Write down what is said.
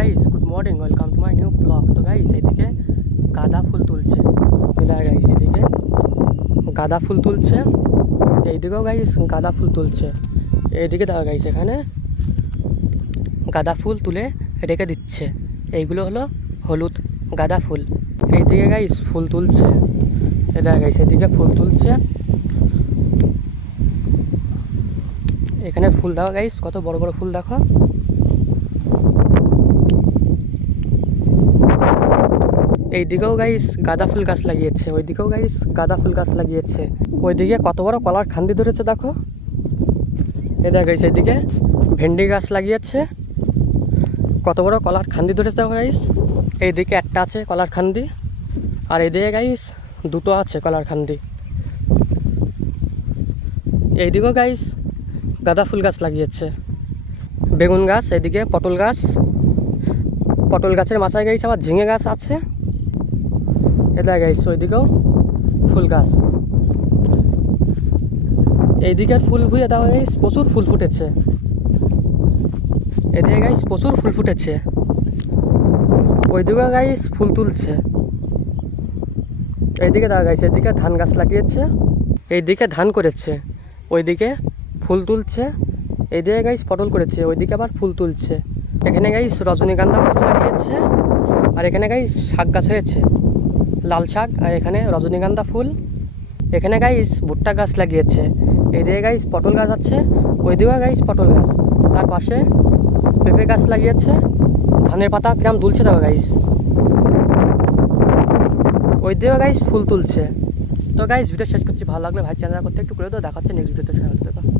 Guys good morning, welcome to my new blog. তো guys এইদিকে গাঁদা ফুল তুলছে, গাইস এইদিকে গাঁদা ফুল তুলছে, এইদিকেও গাইস গাঁদা ফুল তুলছে। এইদিকে দেখা গাইস এখানে গাঁদা ফুল তুলে রেখে দিচ্ছে। এইগুলো হলো হলুদ গাঁদা ফুল। এইদিকে গাইস ফুল তুলছে, দেখা গাইস এদিকে ফুল তুলছে। এখানে ফুল দেখো গাইস, কত বড় বড় ফুল দেখো। এইদিকেও গাইস গাঁদা ফুল গাছ লাগিয়েছে, ওইদিকেও গাইস গাঁদা ফুল গাছ লাগিয়েছে। ওইদিকে কত বড় কলার খান্দি ধরেছে দেখো। এই দেখ গাইস এইদিকে ভেন্ডি গাছ লাগিয়েছে, কত বড় কলার খান্দি ধরেছে দেখো গাইস। এইদিকে একটা আছে কলার খান্দি, আর এইদিকে গাইস দুটো আছে কলার খান্দি। এইদিকেও গাইস গাঁদা ফুল গাছ লাগিয়েছে, বেগুন গাছ, এইদিকে পটল গাছ, পটল গাছের মাথায় গাইস আবার ঝিঙে গাছ আছে। এটা গাইস ওইদিকেও ফুল গাছ। এইদিকের ফুল ভুঁয়ে দেওয়া গাইস প্রচুর ফুল ফুটেছে, এদিকে গাইস প্রচুর ফুল ফুটেছে। ওইদিকে গাইস ফুল তুলছে। এইদিকে দেওয়া গাইস এদিকে ধান গাছ লাগিয়েছে, এইদিকে ধান করেছে, ওইদিকে ফুল তুলছে। এইদিকে গাইস পটল করেছে, ওইদিকে আবার ফুল তুলছে। এখানে গাইস রজনীগন্ধা ফুল লাগিয়েছে, আর এখানে গাইস শাক গাছ হয়েছে, লাল শাক, আর এখানে রজনীগন্ধা ফুল। এখানে গাইস ভুট্টা গাছ লাগিয়েছে, এইদিকে গাইস পটল গাছ আছে, ওইদিকে গাইস পটল গাছ, তার পাশে পেঁপে গাছ লাগিয়েছে। ধানের পাতা কিরম দুলছে দেখো গাইস, ওইদিকে গাইস ফুল তুলছে। তো গাইস ভিডিও শেষ করছি, ভালো লাগলে ভাই চ্যানেল করতে একটু করে দাও। দেখাচ্ছে নেক্সট ভিডিওতে।